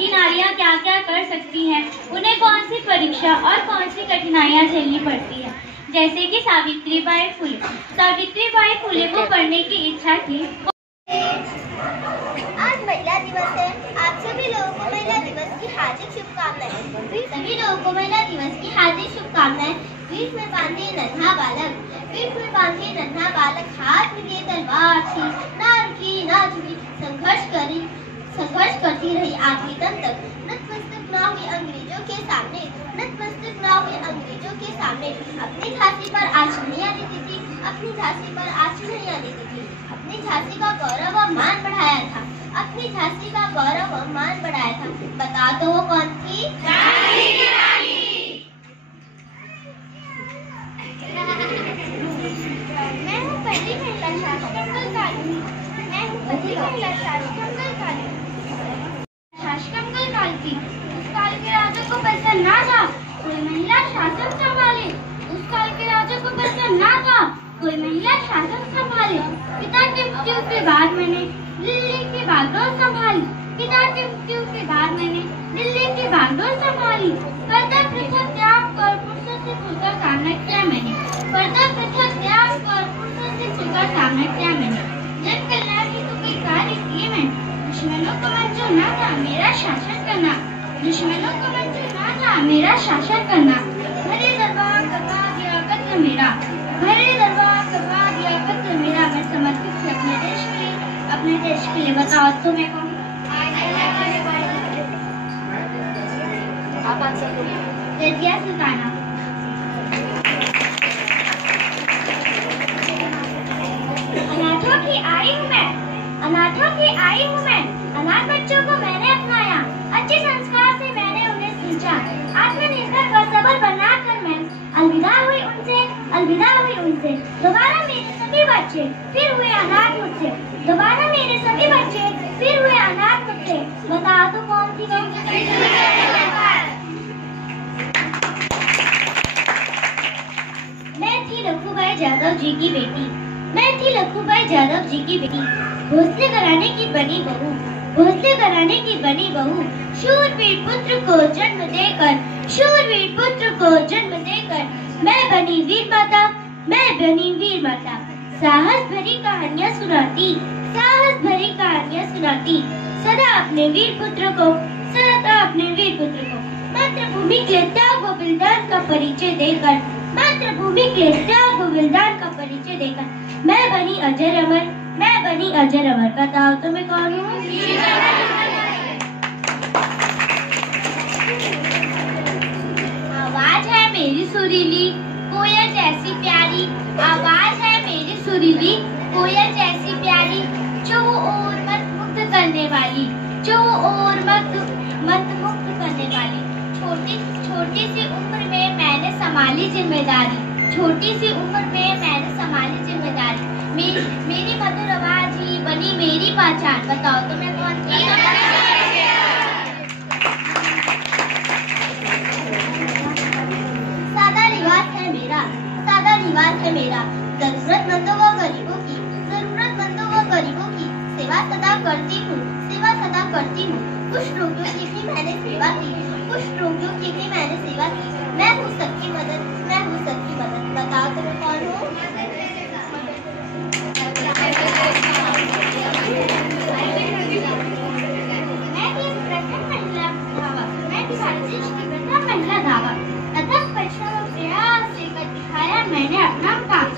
कि नारियां क्या क्या कर सकती हैं, उन्हें कौन सी परीक्षा और कौन सी कठिनाइयां झेलनी पड़ती है। जैसे कि सावित्रीबाई फुले। सावित्रीबाई फुले को पढ़ने की इच्छा थी। आज महिला दिवस है। आप सभी लोगों को महिला दिवस की हार्दिक शुभकामनाएं। सभी लोगों को महिला दिवस की हार्दिक शुभकामनाएं। पीठ में बांधे नन्हा बालक, पीठ में बांधे नन्हा बालक, हाथ में लिए तलवार थी, ना रुकी ना झुकी, संघर्ष करती रही आखिरी दम तक। नतमस्तक ना हुई अंग्रेजों के सामने, नतमस्तक ना हुई अंग्रेजों के सामने। अपनी झांसी पर आँच नहीं आने देती, अपनी झांसी पर आँच नहीं आने देती। अपनी झांसी का गौरव और मान बढ़ाया था, अपनी झांसी का गौरव और मान बढ़ाया था। बता दो वो कौन थी? झांसी की रानी। मैं हूँ पहली महिला शासक कमल काली। मैं हूँ पहली महिला शासक कमल काली। शासक कमल काल की उस काल के राजा को पसंद ना था कोई महिला शासन संभाले। उस काल के राजा को पसंद ना था कोई महिला शासन संभाले। पिता की मृत्यु के बाद मैंने दिल्ली की बागडोर संभाली। पिता की मृत्यु के बाद मैंने दिल्ली की बागडोर संभाली। पर्दा प्रथा त्याग कर पुरुषों से खुलकर सामना किया मैंने। पर्दा प्रथा त्याग कर पुरुषों से खुलकर सामना किया मैंने। जन कल्याण हेतु कई कार्य किए मैंने। दुश्मनों को मंजूर न था मेरा शासन करना, दुश्मनों को मंजूर न था मेरा शासन करना। भरे दरबार करवा दिया कत्ल मेरा, भरे दरबार करवा दिया कत्ल मेरा। मैं समर्पित थी अपने देश के लिए, अपने देश के लिए। बताओ तुम्हें कौन? आप आंसर दो। रज़िया सुल्ताना। अनाथों की आई हूँ मैं, अनाथों की आई हूँ मैं। अनाथ बच्चों को मैंने अपनाया, अच्छे संस्कार से मैंने उन्हें सींचा। आत्मनिर्भर व सबल बनाकर मैं अलविदा हुई उनसे, अलविदा हुई उनसे। दोबारा मेरे सभी बच्चे फिर हुए अनाथ मुझसे, दोबारा मेरे सभी बच्चे फिर हुए अनाथ मुझसे। बताओ तो कौन थी वो? मैं थी लखूबाई जादव जी की बेटी, मैं थी लखूबाई जादव जी की बेटी। भोसले घराने की बनी बहू, भोसले घराने की बनी बहू। शूरवीर पुत्र को जन्म देकर, शूरवीर पुत्र को जन्म देकर मैं बनी वीर माता, मैं बनी वीर माता। साहस भरी कहानियां सुनाती, साहस भरी कहानियां सुनाती। सदा अपने वीर पुत्र को, सदा अपने वीर पुत्र को मातृभूमि के त्याग व बलिदान का परिचय देकर, मातृभूमि के त्याग व बलिदान का परिचय देकर मैं बनी अजर अमर, मैं बनी अजर अमर। बताओ तो मैं कौन हूँ? आवाज है मेरी सुरीली कोयल जैसी प्यारी, आवाज है मेरी सुरीली कोयल जैसी प्यारी। जो और मत मुक्त करने वाली, जो और मत मुक्त करने वाली। छोटी छोटी सी उम्र में मैंने संभाली जिम्मेदारी, छोटी सी उम्र में मैंने संभाली जिम्मेदारी। मेरी मधुर आवाज ही बनी मेरी पहचान। बताओ तो मैं कौन थी? सादा लिबास है मेरा, सादा लिबास है मेरा। जरूरतमंदों व गरीबों की, जरूरतमंदों व गरीबों की सेवा सदा करती हूँ, सेवा सदा करती हूँ। कुछ रोगियों की भी मैंने सेवा की, कुछ रोगियों की भी मैंने सेवा की। मैं हूँ सबकी मदद, मैं हूँ सबकी मदद। बताओ तो मैं कौन हूँ? मैं थी प्रथम महिला धावक, मैं थी भारत देश की प्रथम महिला धावक। अथक परिश्रम और प्रयास से कर दिखाया मैंने अपना काम,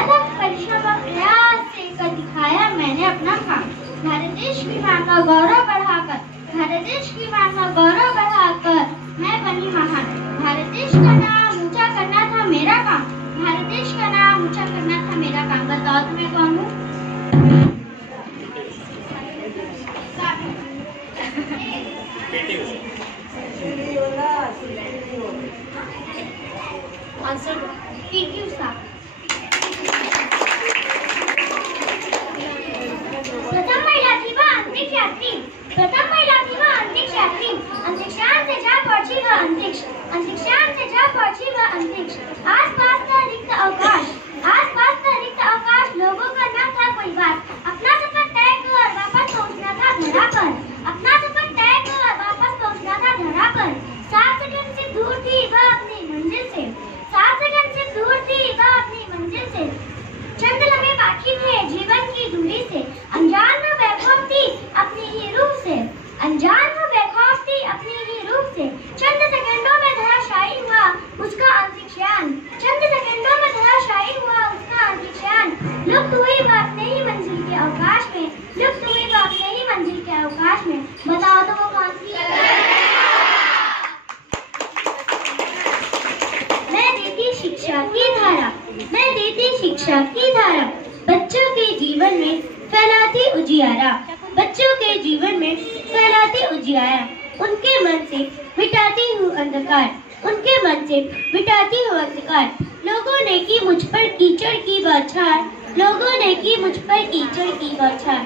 अथक परिश्रम और प्रयास से कर दिखाया मैंने अपना काम। भारत देश की मां का गौरव बढ़ाकर, भारत देश की मां का गौरव बढ़ाकर मैं बनी महान। भारत देश का नाम ऊंचा करना था मेरा काम, भारत देश का नाम ऊंचा करना था मेरा काम। बताओ तो मैं कौन हूँ? Answer PT Usha. प्रथम महिला थी वह अंतरिक्ष यात्री, प्रथम महिला थी वह अंतरिक्ष यात्री। अंतरिक्षयान से जा पहुंची वह अंतरिक्ष, अंतरिक्षयान से जा पहुंची वह अंतरिक्ष। आसपास का रिक्त अवकाश, आसपास का रिक्त अवकाश। लोगों का न था कोई बात, अपना सफर तय कर वापस पहुंचना था धरा पर, अपना सफर तय कर वापस जियाया। उनके मन से मिटाती हूँ अंधकार, उनके मन से मिटाती हूँ अंधकार। लोगों ने की मुझ पर कीचड़ की बौछार, लोगों ने की मुझ पर कीचड़ की बौछार।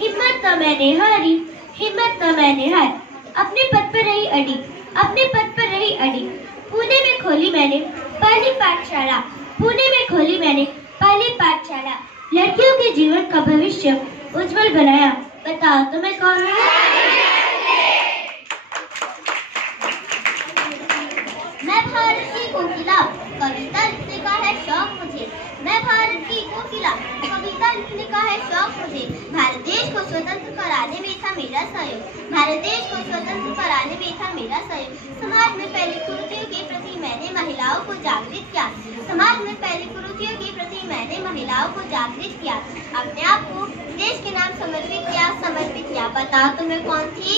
हिम्मत न मैंने हारी, हिम्मत न मैंने हारी। अपने पद पर रही अड़ी, अपने पद पर रही अड़ी। पुणे में खोली मैंने पहली पाठशाला, पुणे में खोली मैंने पहली पाठशाला। लड़कियों के जीवन का भविष्य उज्जवल बनाया। बताओ तो मैं कौन हूँ? मैं भारत की कोकिला, कविता लिखने का है शौक मुझे। मैं भारत की कोकिला, कविता लिखने का है शौक मुझे। भारत देश को स्वतंत्र कराने में था मेरा सहयोग, भारत देश को स्वतंत्र कराने में था मेरा सहयोग। समाज में फैली कुरीतियों के प्रति मैंने महिलाओं को जागृत किया, समाज में फैली कुरीतियों के प्रति मैंने महिलाओं को जागृत किया। अपने आप को देश के नाम समर्पित किया, समर्पित किया। बताओ तो मैं कौन थी?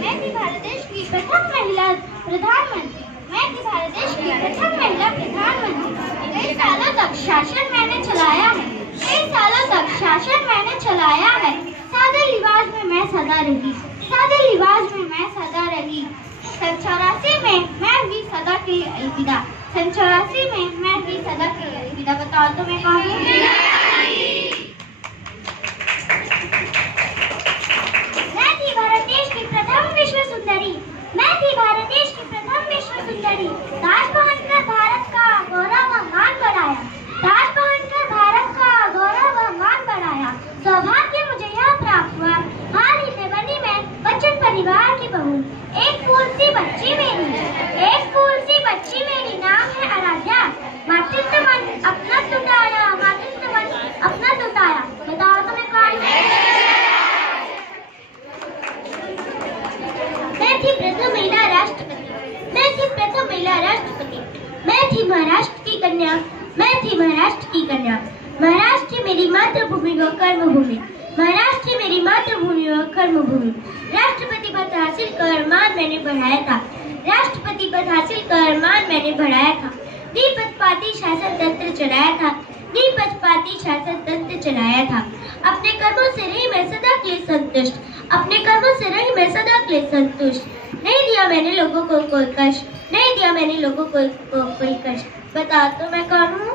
मैं थी भारत देश की प्रथम महिला प्रधानमंत्री, मैं थी भारत देश की प्रथम महिला प्रधानमंत्री। कई सालों तक शासन मैंने चलाया है, कई सालों तक शासन मैंने चलाया है। सादे लिबास में मैं सदा रही, सादे लिबास में मैं सदा रही। 84 में मैं भी सदा के लिए अलविदा, 84 में मैं भी सदा के लिए अलविदा। बताओ तो मैं कौन हूँ? मैं थी भारत देश की प्रथम विश्व सुंदरी, मैं थी भारत देश की प्रथम विश्व सुंदरी। ताज पहनकर भारत का गौरव व मान बढ़ाया, ताज पहनकर भारत का गौरव व मान बढ़ाया। सौभाग्य मुझे यह प्राप्त हुआ, हाल ही में बनी मैं बच्चन परिवार की बहू। एक फूल सी बच्ची मेरी, एक फूल सी बच्ची मेरी, नाम है आराध्या। मातृत्व मन अपना टुटाया, मातृत्व मन अपना टुटाया। बताओ तो मैं कौन हूँ? मैं थी प्रथम महिला राष्ट्रपति, मैं थी प्रथम महिला राष्ट्रपति। मैं थी महाराष्ट्र की कन्या, मैं थी महाराष्ट्र की कन्या। महाराष्ट्र मेरी मातृभूमि व कर्मभूमि, महाराष्ट्र मेरी मातृभूमि व कर्मभूमि। राष्ट्रपति पद हासिल कर मान मैंने बढ़ाया था, राष्ट्रपति पद हासिल कर मान मैंने बढ़ाया था। निपक्षपाती शासन तंत्र चलाया था, निपक्षपाती शासन तंत्र चलाया था। अपने कर्मों से रही मैं सदा के लिए संतुष्ट, अपने कर्मों से रही मैं सदा के लिए संतुष्ट। नहीं दिया मैंने लोगों को कोई कष्ट, नहीं दिया मैंने लोगों को कोई कष्ट। बता तो मैं कौन हूँ?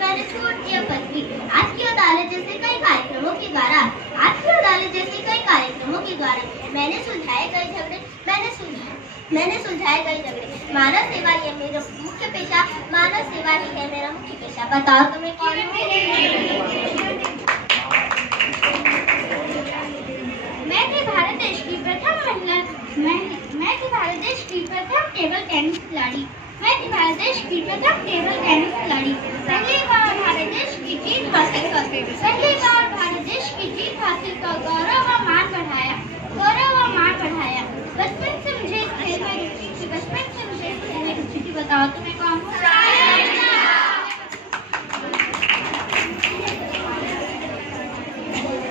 मैंने छोड़ दिया पदवी। आज की अदालत जैसे कई कार्यक्रमों के द्वारा, आज की अदालत जैसे कई कार्यक्रमों के द्वारा मैंने सुलझाए गए झगड़े, मैंने सुलझाए गए झगड़े। मानव सेवा ये मेरा मुख्य पेशा, मानव सेवा ही है मेरा मुख्य पेशा। बताओ तो मैं कौन हूँ? मैं थी भारत देश की प्रथम महिला, मैं थी भारत देश की प्रथम टेबल टेनिस खिलाड़ी, मैं थी भारत देश की प्रथम टेबल टेनिस खिलाड़ी। पहली बार भारत देश की जीत हासिल कर, पहली बार भारत देश की जीत हासिल कर गौरव व मान बढ़ाया, गौरव व मान बढ़ाया। बचपन से मुझे इस खेल में रुचि थी, बचपन से मुझे इस खेल में रुचि थी। बताओ तो मैं कौन हूँ?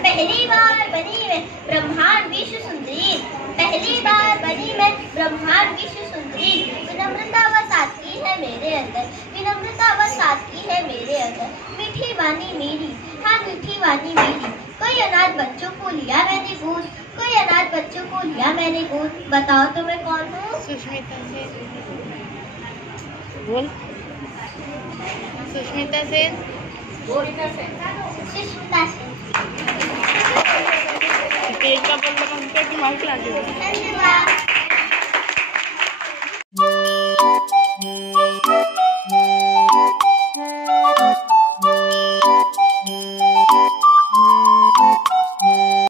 पहली बार बनी मैं ब्रह्मांड विश्व सुंदरी, पहली बार बनी मैं ब्रह्मांड विश्व सुंदरी। विनम्रता व सादगी है मेरे अंदर, विनम्रता व सादगी है मेरे अंदर। मीठी वाणी मेरी, हाँ मीठी वाणी मेरी। कोई अनाथ बच्चों को लिया मैंने गोद, कोई अनाथ बच्चों को लिया मैंने गोद। बताओ तो मैं कौन हूँ? सुष्मिता से बोल, सुष्मिता से, सुष्मिता से। तेज का बोल, माइक लगा। धन्यवाद।